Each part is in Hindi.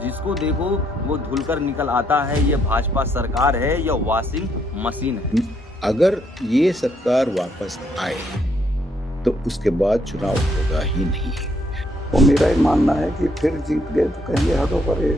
जिसको देखो वो धुलकर निकल आता है ये भाजपा सरकार है या वॉशिंग मशीन है। अगर ये सरकार वापस आए तो उसके बाद चुनाव होगा ही नहीं। तो मेरा ही मानना है कि फिर जीत गए तो कहेंगे हटो परे,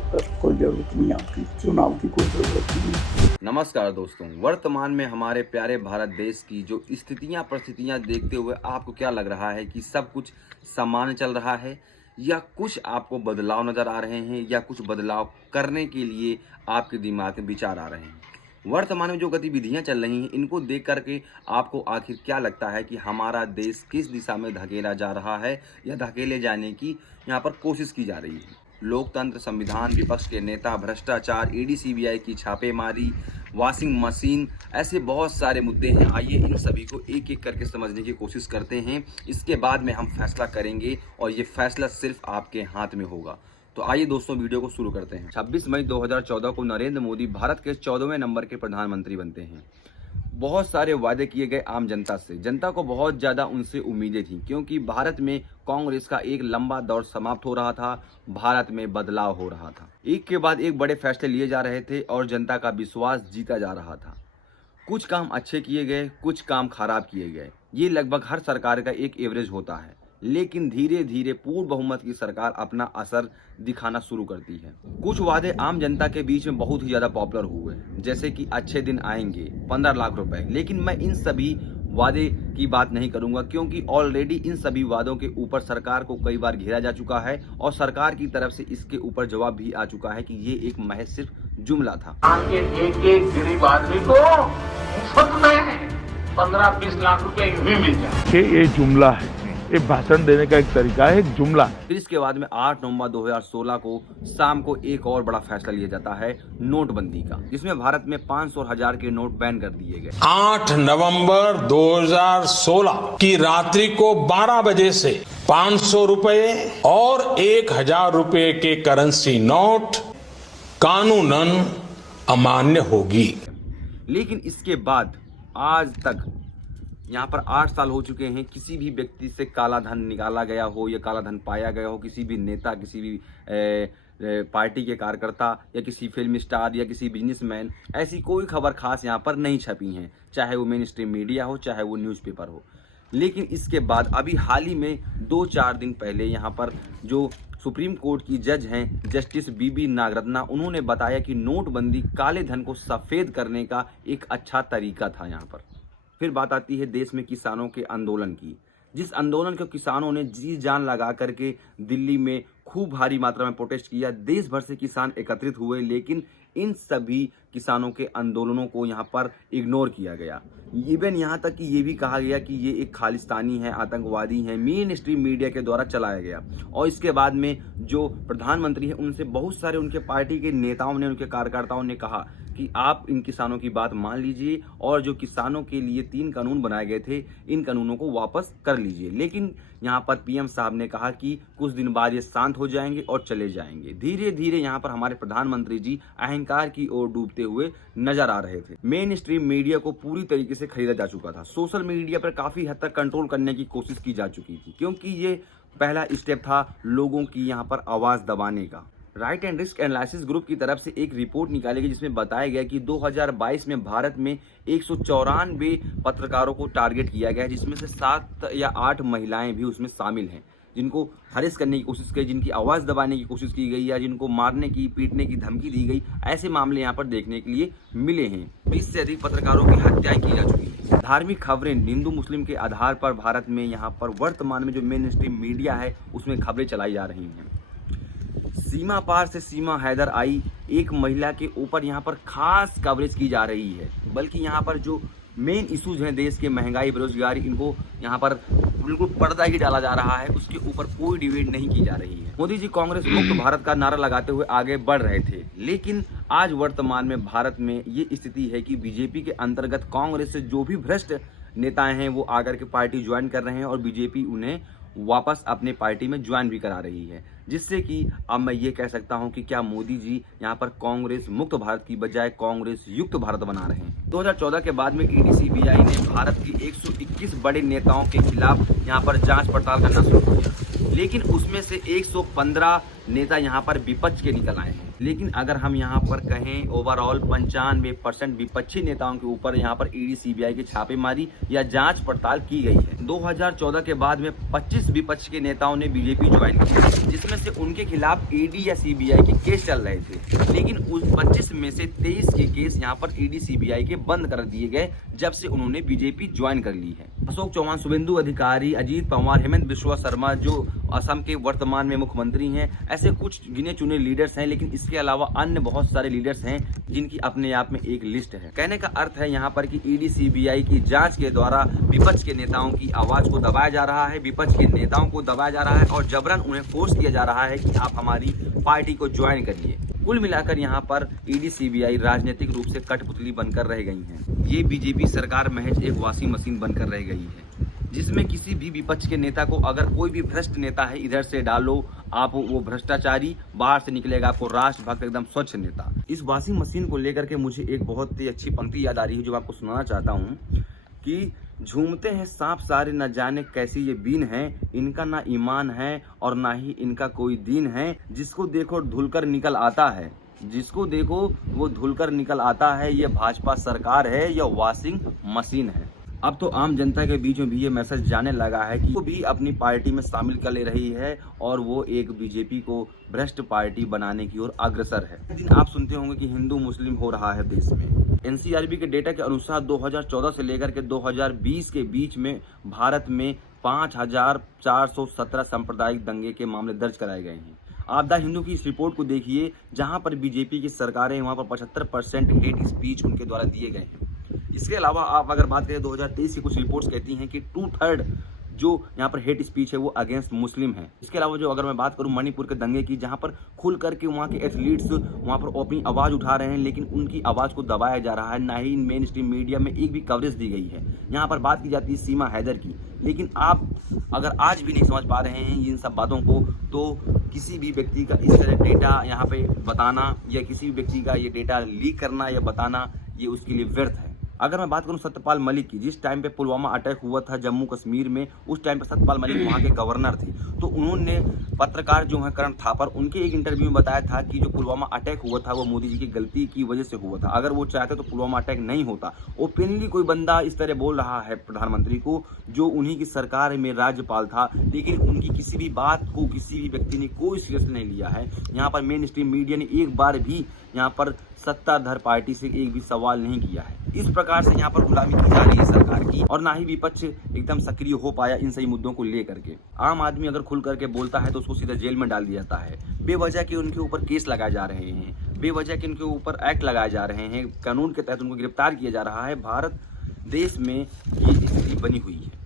कोई जरूरत नहीं, आपकी चुनाव की कोई जरूरत नहीं। नमस्कार दोस्तों, वर्तमान में हमारे प्यारे भारत देश की जो स्थितियां परिस्थितियां देखते हुए आपको क्या लग रहा है कि सब कुछ सामान्य चल रहा है या कुछ आपको बदलाव नज़र आ रहे हैं या कुछ बदलाव करने के लिए आपके दिमाग में विचार आ रहे हैं? वर्तमान में जो गतिविधियां चल रही हैं इनको देख करके आपको आखिर क्या लगता है कि हमारा देश किस दिशा में धकेला जा रहा है या धकेले जाने की यहाँ पर कोशिश की जा रही है? लोकतंत्र, संविधान, विपक्ष के नेता, भ्रष्टाचार, ईडी सीबीआई की छापेमारी, वॉशिंग मशीन, ऐसे बहुत सारे मुद्दे हैं। आइए इन सभी को एक एक करके समझने की कोशिश करते हैं। इसके बाद में हम फैसला करेंगे और ये फैसला सिर्फ आपके हाथ में होगा। तो आइए दोस्तों वीडियो को शुरू करते हैं। 26 मई 2014 को नरेंद्र मोदी भारत के 14वें नंबर के प्रधानमंत्री बनते हैं। बहुत सारे वादे किए गए आम जनता से। जनता को बहुत ज़्यादा उनसे उम्मीदें थी क्योंकि भारत में कांग्रेस का एक लंबा दौर समाप्त हो रहा था, भारत में बदलाव हो रहा था, एक के बाद एक बड़े फैसले लिए जा रहे थे और जनता का विश्वास जीता जा रहा था। कुछ काम अच्छे किए गए, कुछ काम खराब किए गए। ये लगभग हर सरकार का एक एवरेज होता है, लेकिन धीरे धीरे पूर्ण बहुमत की सरकार अपना असर दिखाना शुरू करती है। कुछ वादे आम जनता के बीच में बहुत ही ज़्यादा पॉपुलर हुए, जैसे कि अच्छे दिन आएंगे, 15 लाख रुपए। लेकिन मैं इन सभी वादे की बात नहीं करूंगा क्योंकि ऑलरेडी इन सभी वादों के ऊपर सरकार को कई बार घेरा जा चुका है और सरकार की तरफ से इसके ऊपर जवाब भी आ चुका है कि ये एक महज सिर्फ जुमला था। एक एक गरीब आदमी को मुफ्त में 15-20 लाख रुपए भी मिल जाए। ये जुमला है, ये भाषण देने का एक तरीका है, एक जुमला। फिर इसके बाद में 8 नवंबर 2016 को शाम को एक और बड़ा फैसला लिया जाता है नोटबंदी का, जिसमें भारत में 500 और 1000 के नोट बैन कर दिए गए। 8 नवंबर 2016 की रात्रि को 12 बजे से 500 रुपए और 1000 रुपए के करेंसी नोट कानूनन अमान्य होगी। लेकिन इसके बाद आज तक यहाँ पर 8 साल हो चुके हैं, किसी भी व्यक्ति से काला धन निकाला गया हो या काला धन पाया गया हो, किसी भी नेता, किसी भी पार्टी के कार्यकर्ता या किसी फिल्म स्टार या किसी बिजनेसमैन, ऐसी कोई खबर खास यहाँ पर नहीं छपी हैं, चाहे वो मेन स्ट्रीम मीडिया हो चाहे वो न्यूज़पेपर हो। लेकिन इसके बाद अभी हाल ही में 2-4 दिन पहले यहाँ पर जो सुप्रीम कोर्ट की जज हैं जस्टिस बीबी नागरत्ना, उन्होंने बताया कि नोटबंदी काले धन को सफ़ेद करने का एक अच्छा तरीका था। यहाँ पर फिर बात आती है देश में किसानों के आंदोलन की, जिस आंदोलन को किसानों ने जी जान लगा करके दिल्ली में खूब भारी मात्रा में प्रोटेस्ट किया। देश भर से किसान एकत्रित हुए, लेकिन इन सभी किसानों के आंदोलनों को यहाँ पर इग्नोर किया गया। इवन यहाँ तक कि ये भी कहा गया कि ये एक खालिस्तानी है, आतंकवादी है, मेन स्ट्रीम मीडिया के द्वारा चलाया गया। और इसके बाद में जो प्रधानमंत्री हैं उनसे बहुत सारे उनके पार्टी के नेताओं ने, उनके कार्यकर्ताओं ने कहा कि आप इन किसानों की बात मान लीजिए और जो किसानों के लिए 3 कानून बनाए गए थे इन कानूनों को वापस कर लीजिए। लेकिन यहाँ पर पीएम साहब ने कहा कि कुछ दिन बाद ये शांत हो जाएंगे और चले जाएंगे। धीरे धीरे यहाँ पर हमारे प्रधानमंत्री जी अहंकार की ओर डूबते हुए नजर आ रहे थे। मेन स्ट्रीम मीडिया को पूरी तरीके से खरीदा जा चुका था। सोशल मीडिया पर काफी हद तक कंट्रोल करने की कोशिश की जा चुकी थी क्योंकि ये पहला स्टेप था लोगों की यहाँ पर आवाज दबाने का। Right and risk analysis group की तरफ से एक रिपोर्ट निकाली गई जिसमें बताया गया कि 2022 में भारत में 194 पत्रकारों को टारगेट किया गया है, जिसमें से 7 या 8 महिलाएं भी उसमें शामिल हैं, जिनको हरेस करने की कोशिश की, जिनकी आवाज़ दबाने की कोशिश की गई या जिनको मारने की, पीटने की धमकी दी गई। ऐसे मामले यहाँ पर देखने के लिए मिले हैं। 20 से अधिक पत्रकारों की हत्याएं की जा चुकी हैं। धार्मिक खबरें हिंदू मुस्लिम के आधार पर भारत में यहाँ पर वर्तमान में जो मेन स्ट्रीम मीडिया है उसमें खबरें चलाई जा रही हैं। सीमा पार से सीमा हैदर आई, एक महिला के ऊपर यहाँ पर खास कवरेज की जा रही है, बल्कि यहाँ पर जो मेन इश्यूज हैं देश के, महंगाई, बेरोजगारी, इनको यहाँ पर बिल्कुल पर्दा ही डाला जा रहा है, उसके ऊपर कोई डिबेट नहीं की जा रही है। मोदी जी कांग्रेस मुक्त भारत का नारा लगाते हुए आगे बढ़ रहे थे, लेकिन आज वर्तमान में भारत में ये स्थिति है कि बीजेपी के अंतर्गत कांग्रेस से जो भी भ्रष्ट नेताएं हैं वो आकर के पार्टी ज्वाइन कर रहे हैं और बीजेपी उन्हें वापस अपने पार्टी में ज्वाइन भी करा रही है, जिससे कि अब मैं ये कह सकता हूं कि क्या मोदी जी यहां पर कांग्रेस मुक्त भारत की बजाय कांग्रेस युक्त भारत बना रहे हैं। 2014 के बाद में ईडी सीबीआई ने भारत के 121 बड़े नेताओं के खिलाफ यहां पर जांच पड़ताल करना शुरू किया, लेकिन उसमें से 115 नेता यहाँ पर विपक्ष के निकल आए हैं। लेकिन अगर हम यहाँ पर कहें ओवरऑल 95% विपक्षी नेताओं के ऊपर यहाँ पर ईडी सीबीआई की छापेमारी या जांच पड़ताल की गई है। 2014 के बाद में 25 विपक्ष के नेताओं ने बीजेपी ज्वाइन की, जिसमें से उनके खिलाफ ईडी या सीबीआई के केस चल रहे थे। लेकिन उस 25 में से 23 के केस यहाँ पर ईडी सीबीआई के बंद कर दिए गए जब से उन्होंने बीजेपी ज्वाइन कर ली है। अशोक चौहान, शुभेंदु अधिकारी, अजीत पवार, हेमंत बिश्वा शर्मा जो असम के वर्तमान में मुख्यमंत्री हैं, ऐसे कुछ गिने चुने लीडर्स हैं। लेकिन इसके अलावा अन्य बहुत सारे लीडर्स हैं जिनकी अपने आप में एक लिस्ट है। कहने का अर्थ है यहाँ पर कि ईडी सीबीआई की जांच के द्वारा विपक्ष के नेताओं की आवाज को दबाया जा रहा है, विपक्ष के नेताओं को दबाया जा रहा है और जबरन उन्हें फोर्स किया जा रहा है कि आप हमारी पार्टी को ज्वाइन करिए। कुल मिलाकर यहाँ पर ईडी सीबीआई राजनीतिक रूप से कठपुतली बनकर रह गई हैं। ये बीजेपी सरकार महज एक वॉशिंग मशीन बनकर रह गई है, जिसमें किसी भी विपक्ष के नेता को अगर कोई भी भ्रष्ट नेता है इधर से डालो आप, वो भ्रष्टाचारी, बाहर से निकलेगा आपको राष्ट्रभक्त एकदम स्वच्छ नेता। इस वॉशिंग मशीन को लेकर के मुझे एक बहुत ही अच्छी पंक्ति याद आ रही है जो आपको सुनाना चाहता हूँ कि झूमते हैं सांप सारे न जाने कैसी ये बीन है, इनका ना ईमान है और ना ही इनका कोई दीन है, जिसको देखो धुलकर निकल आता है, जिसको देखो वो धुलकर निकल आता है, ये भाजपा सरकार है या वॉशिंग मशीन है। अब तो आम जनता के बीच में भी ये मैसेज जाने लगा है कि वो भी अपनी पार्टी में शामिल कर ले रही है और वो एक बीजेपी को भ्रष्ट पार्टी बनाने की ओर अग्रसर है। लेकिन आप सुनते होंगे कि हिंदू मुस्लिम हो रहा है देश में। एनसीआरबी के डेटा के अनुसार 2014 से लेकर के 2020 के बीच में भारत में 5417 सांप्रदायिक दंगे के मामले दर्ज कराए गए हैं। आप द हिंदू की इस रिपोर्ट को देखिए, जहां पर बीजेपी की सरकारें हैं वहां पर 75% हेट स्पीच उनके द्वारा दिए गए हैं। इसके अलावा आप अगर बात करें 2023 की कुछ रिपोर्ट्स कहती हैं कि 2/3 जो यहाँ पर हेट स्पीच है वो अगेंस्ट मुस्लिम है। इसके अलावा जो अगर मैं बात करूँ मणिपुर के दंगे की, जहाँ पर खुल करके वहाँ के एथलीट्स वहाँ पर अपनी आवाज़ उठा रहे हैं, लेकिन उनकी आवाज़ को दबाया जा रहा है, ना ही मेन स्ट्रीम मीडिया में एक भी कवरेज दी गई है। यहाँ पर बात की जाती है सीमा हैदर की, लेकिन आप अगर आज भी नहीं समझ पा रहे हैं इन सब बातों को, तो किसी भी व्यक्ति का इस तरह डेटा यहाँ पे बताना या किसी भी व्यक्ति का ये डेटा लीक करना या बताना, ये उसके लिए व्यर्थ है। अगर मैं बात करूं सत्यपाल मलिक की, जिस टाइम पे पुलवामा अटैक हुआ था जम्मू कश्मीर में, उस टाइम पे सत्यपाल मलिक वहां के गवर्नर थे, तो उन्होंने पत्रकार जो है करण थापर, उनके एक इंटरव्यू में बताया था कि जो पुलवामा अटैक हुआ था वो मोदी जी की गलती की वजह से हुआ था। अगर वो चाहते तो पुलवामा अटैक नहीं होता। ओपनली कोई बंदा इस तरह बोल रहा है प्रधानमंत्री को, जो उन्हीं की सरकार में राज्यपाल था, लेकिन उनकी किसी भी बात को किसी भी व्यक्ति ने कोई सीरियस नहीं लिया है। यहाँ पर मेन स्ट्रीम मीडिया ने एक बार भी यहाँ पर सत्ताधार पार्टी से एक भी सवाल नहीं किया है। इस प्रकार से यहाँ पर गुलामी की जा रही है सरकार की, और ना ही विपक्ष एकदम सक्रिय हो पाया इन सही मुद्दों को लेकर के। आम आदमी अगर खुल करके बोलता है तो उसको सीधा जेल में डाल दिया जाता है। बेवजह के उनके ऊपर केस लगाए जा रहे हैं, बेवजह के उनके ऊपर एक्ट लगाए जा रहे हैं, कानून के तहत उनको गिरफ्तार किया जा रहा है। भारत देश में ये स्थिति बनी हुई है।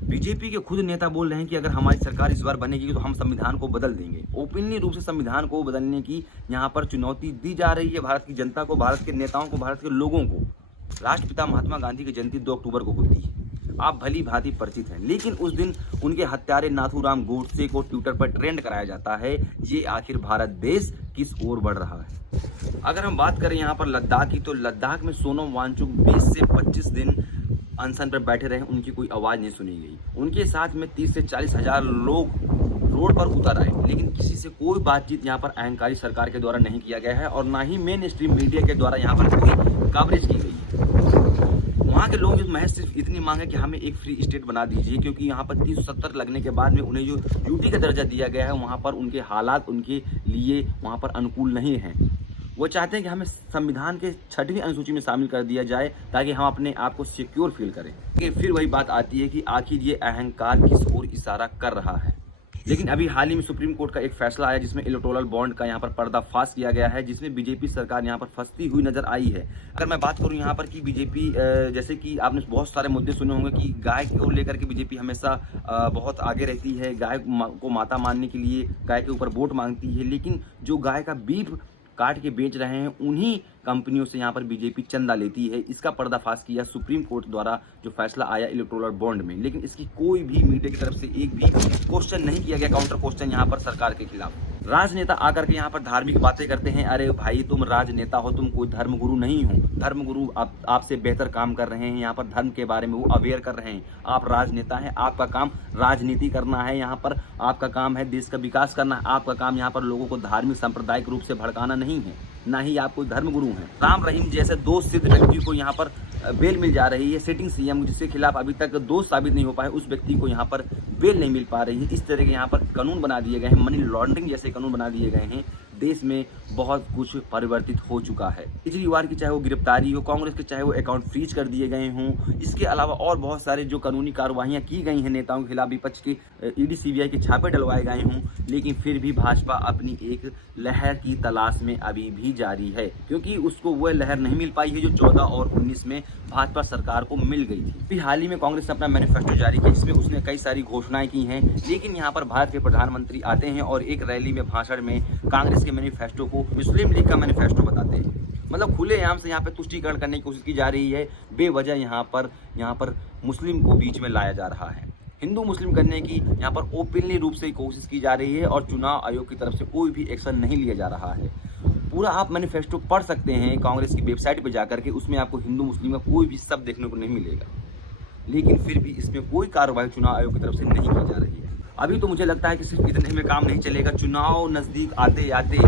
बीजेपी के खुद नेता बोल रहे हैं कि अगर हमारी सरकार इस बार बनेगी तो हम संविधान को बदल देंगे। ओपनली रूप से संविधान को बदलने की यहाँ पर चुनौती दी जा रही है भारत की जनता को, भारत के नेताओं को, भारत के लोगों को। राष्ट्रपिता महात्मा गांधी की जयंती 2 अक्टूबर को होती है, आप भली भांति परिचित हैं, लेकिन उस दिन उनके हत्यारे नाथूराम गोडसे को ट्विटर पर ट्रेंड कराया जाता है। ये आखिर भारत देश किस ओर बढ़ रहा है? अगर हम बात करें यहाँ पर लद्दाख की, तो लद्दाख में सोनम वांगचुक 20 से 25 दिन अनशन पर बैठे रहे, उनकी कोई आवाज़ नहीं सुनी गई। उनके साथ में 30 से 40 हज़ार लोग रोड पर उतर आए, लेकिन किसी से कोई बातचीत यहाँ पर अहंकारी सरकार के द्वारा नहीं किया गया है, और ना ही मेन स्ट्रीम मीडिया के द्वारा यहाँ पर कोई कवरेज की गई है। वहाँ के लोग महज सिर्फ इतनी मांग है कि हमें एक फ्री स्टेट बना दीजिए, क्योंकि यहाँ पर 370 लगने के बाद में उन्हें जो ड्यूटी का दर्जा दिया गया है, वहाँ पर उनके हालात उनके लिए वहाँ पर अनुकूल नहीं हैं। वो चाहते हैं कि हमें संविधान के 6वीं अनुसूची में शामिल कर दिया जाए, ताकि हम अपने आप को सिक्योर फील करें। फिर वही बात आती है कि आखिर ये अहंकार किस ओर इशारा कर रहा है। लेकिन अभी हाल ही में सुप्रीम कोर्ट का एक फैसला आया, जिसमें इलेक्टोरल बॉन्ड का यहाँ पर पर्दाफाश किया गया है, जिसमें बीजेपी सरकार यहाँ पर फंसती हुई नजर आई है। अगर मैं बात करूँ यहाँ पर कि बीजेपी, जैसे कि आपने बहुत सारे मुद्दे सुने होंगे कि गाय को लेकर के बीजेपी हमेशा बहुत आगे रहती है, गाय को माता मानने के लिए गाय के ऊपर वोट मांगती है, लेकिन जो गाय का बीफ काट के बेच रहे हैं उन्हीं कंपनियों से यहाँ पर बीजेपी चंदा लेती है। इसका पर्दाफाश किया सुप्रीम कोर्ट द्वारा जो फैसला आया इलेक्टोरल बॉन्ड में, लेकिन इसकी कोई भी मीडिया की तरफ से एक भी क्वेश्चन नहीं किया गया, काउंटर क्वेश्चन यहाँ पर सरकार के खिलाफ। राजनेता आकर के यहाँ पर धार्मिक बातें करते हैं। अरे भाई, तुम राजनेता हो, तुम कोई धर्मगुरु नहीं हो। धर्मगुरु आपसे बेहतर काम कर रहे हैं, यहाँ पर धर्म के बारे में वो अवेयर कर रहे हैं। आप राजनेता हैं, आपका काम राजनीति करना है, यहाँ पर आपका काम है देश का विकास करना है। आपका काम यहाँ पर लोगों को धार्मिक सांप्रदायिक रूप से भड़काना नहीं है, ना ही आप कोई धर्मगुरु हैं। राम रहीम जैसे दोष सिद्ध व्यक्ति को यहाँ पर बेल मिल जा रही है। सिटिंग सीएम जिसके खिलाफ अभी तक दोष साबित नहीं हो पाए, उस व्यक्ति को यहाँ पर बेल नहीं मिल पा रही है। इस तरह के यहाँ पर कानून बना दिए गए हैं, मनी लॉन्ड्रिंग जैसे कानून बना दिए गए हैं। देश में बहुत कुछ परिवर्तित हो चुका है। केजरीवाल की चाहे वो गिरफ्तारी हो, कांग्रेस के चाहे वो अकाउंट फ्रीज कर दिए गए हों, इसके अलावा और बहुत सारे जो कानूनी कार्रवाइयां की गई हैं नेताओं के खिलाफ, विपक्ष के ईडी सीबीआई के छापे डलवाए गए हों, लेकिन फिर भी भाजपा अपनी एक लहर की तलाश में अभी भी जारी है, क्योंकि उसको वह लहर नहीं मिल पाई है जो 14 और 19 में भाजपा सरकार को मिल गई थी। अभी हाल ही में कांग्रेस ने अपना मैनिफेस्टो जारी किया, जिसमें उसने कई सारी घोषणाएं की हैं, लेकिन यहाँ पर भारत के प्रधानमंत्री आते हैं और एक रैली में भाषण में कांग्रेस के मैनिफेस्टो को मुस्लिम लीग का मैनिफेस्टो बताते हैं। मतलब खुलेआम से यहाँ पे तुष्टीकरण करने की कोशिश की जा रही है। बेवजह यहाँ पर मुस्लिम को बीच में लाया जा रहा है। हिंदू मुस्लिम करने की यहाँ पर ओपनली रूप से कोशिश की जा रही है और चुनाव आयोग की तरफ से कोई भी एक्शन नहीं लिया जा रहा है। पूरा आप मैनिफेस्टो पढ़ सकते हैं कांग्रेस की वेबसाइट पर जाकर के, उसमें आपको हिंदू मुस्लिम का कोई भी शब्द देखने को नहीं मिलेगा, लेकिन फिर भी इसमें कोई कार्रवाई चुनाव आयोग की तरफ से नहीं की जा रही है। अभी तो मुझे लगता है कि सिर्फ इतने में काम नहीं चलेगा। चुनाव नज़दीक आते आते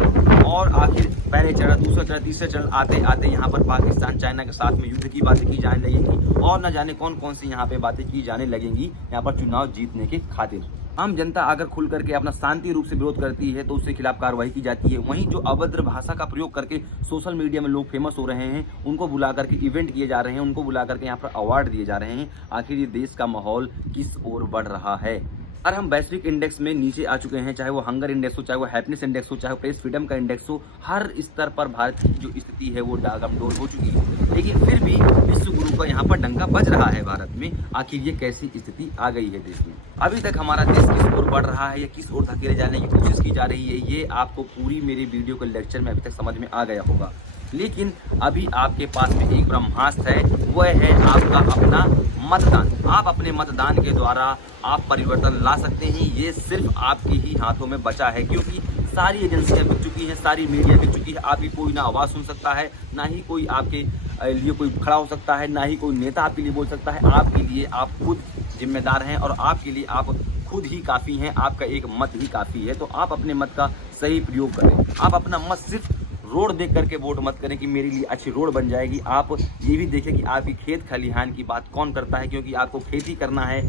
और आखिर पहले चरण, दूसरा चरण, तीसरा चरण आते आते यहाँ पर पाकिस्तान चाइना के साथ में युद्ध की बातें की जाने लगेंगी और न जाने कौन कौन सी यहाँ पे बातें की जाने लगेंगी यहाँ पर चुनाव जीतने के खातिर। आम जनता अगर खुल करके अपना शांति रूप से विरोध करती है तो उसके खिलाफ कार्रवाई की जाती है। वहीं जो अभद्र भाषा का प्रयोग करके सोशल मीडिया में लोग फेमस हो रहे हैं, उनको बुला करके इवेंट किए जा रहे हैं, उनको बुला करके यहाँ पर अवार्ड दिए जा रहे हैं। आखिर ये देश का माहौल किस ओर बढ़ रहा है? और हम वैश्विक इंडेक्स में नीचे आ चुके हैं, चाहे वो हंगर इंडेक्स हो, चाहे वो हैप्पीनेस इंडेक्स हो, चाहे वो प्रेस फ्रीडम का इंडेक्स हो। हर स्तर पर भारत की जो स्थिति है वो डागमडोल हो चुकी है, लेकिन फिर भी विश्व गुरु का यहाँ पर डंका बज रहा है भारत में। आखिर ये कैसी स्थिति आ गई है देश में? अभी तक हमारा देश किस ओर बढ़ रहा है या किस ओर धकेले जाने की कोशिश की जा रही है, ये आपको पूरी मेरी वीडियो के लेक्चर में अभी तक समझ में आ गया होगा। लेकिन अभी आपके पास में एक ब्रह्मास्त्र है, वह है आपका अपना मतदान। आप अपने मतदान के द्वारा आप परिवर्तन ला सकते हैं। ये सिर्फ आपके ही हाथों में बचा है, क्योंकि सारी एजेंसियां बिक चुकी हैं, सारी मीडिया बिक चुकी है। आपकी कोई ना आवाज़ सुन सकता है, ना ही कोई आपके लिए कोई खड़ा हो सकता है, ना ही कोई नेता आपके लिए बोल सकता है। आपके लिए आप खुद जिम्मेदार हैं और आपके लिए आप खुद ही काफ़ी हैं। आपका एक मत ही काफ़ी है, तो आप अपने मत का सही प्रयोग करें। आप अपना मत सिर्फ रोड देख करके वोट मत करें कि मेरे लिए अच्छी रोड बन जाएगी। आप ये भी देखें कि आपकी खेत खलिहान की बात कौन करता है, क्योंकि आपको खेती करना है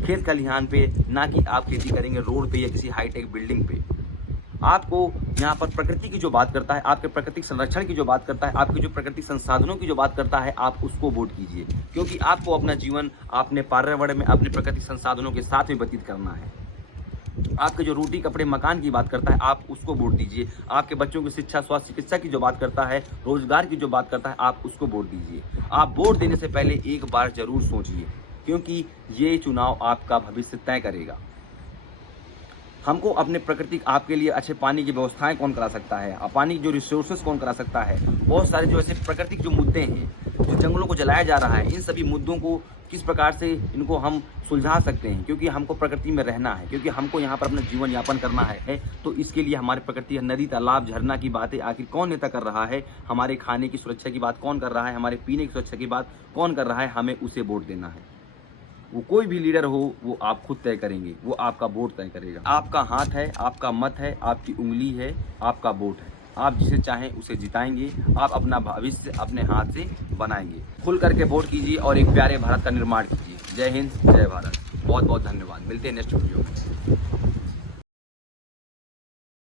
खेत खलिहान पे, ना कि आप खेती करेंगे रोड पे या किसी हाईटेक बिल्डिंग पे। आपको यहाँ पर प्रकृति की जो बात करता है, आपके प्राकृतिक संरक्षण की जो बात करता है, आपके जो प्राकृतिक संसाधनों की जो बात करता है, आप उसको वोट कीजिए, क्योंकि आपको अपना जीवन अपने पर्यावरण में अपने प्राकृतिक संसाधनों के साथ में व्यतीत करना है। आपके जो रोटी कपड़े मकान की बात करता है, आप उसको वोट दीजिए। आपके बच्चों की शिक्षा स्वास्थ्य चिकित्सा की जो बात करता है, रोजगार की जो बात करता है, आप उसको वोट दीजिए। आप वोट देने से पहले एक बार जरूर सोचिए, क्योंकि ये चुनाव आपका भविष्य तय करेगा। हमको अपने प्राकृतिक आपके लिए अच्छे पानी की व्यवस्थाएं कौन करा सकता है, पानी की जो रिसोर्सेज कौन करा सकता है, बहुत सारे जो ऐसे प्राकृतिक जो मुद्दे हैं, जो जंगलों को जलाया जा रहा है, इन सभी मुद्दों को किस प्रकार से इनको हम सुलझा सकते हैं, क्योंकि हमको प्रकृति में रहना है, क्योंकि हमको यहाँ पर अपना जीवन यापन करना है। तो इसके लिए हमारे प्रकृति नदी तालाब झरना की बातें आखिर कौन नेता कर रहा है, हमारे खाने की सुरक्षा की बात कौन कर रहा है, हमारे पीने की सुरक्षा की बात कौन कर रहा है, हमें उसे वोट देना है। वो कोई भी लीडर हो, वो आप खुद तय करेंगे, वो आपका वोट तय करेगा। आपका हाथ है, आपका मत है, आपकी उंगली है, आपका वोट है। आप जिसे चाहें उसे जिताएंगे। आप अपना भविष्य अपने हाथ से बनाएंगे। खुल करके वोट कीजिए और एक प्यारे भारत का निर्माण कीजिए। जय हिंद, जय भारत। बहुत बहुत धन्यवाद। मिलते हैं नेक्स्ट वीडियो में।